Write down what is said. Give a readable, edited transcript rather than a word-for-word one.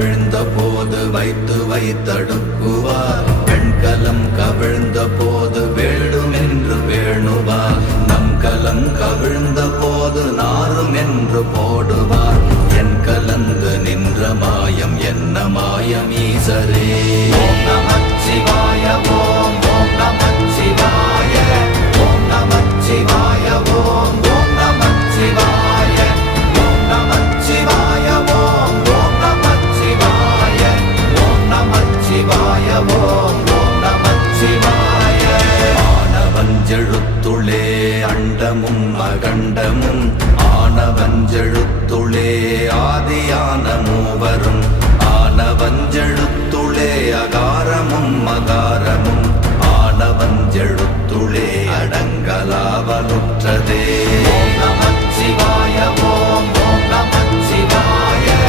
கவிழ்ந்த போது வைத்து வைத்தடுக்குவார். பெண்கலம் கவிழ்ந்த போது வேண்டுமென்று வேணுவார். நம் கலம் கவிழ்ந்த போது நாரும் என்று போடுவார். என் கலந்து நின்ற மாயம் என்ன மாயம் ஈசரே.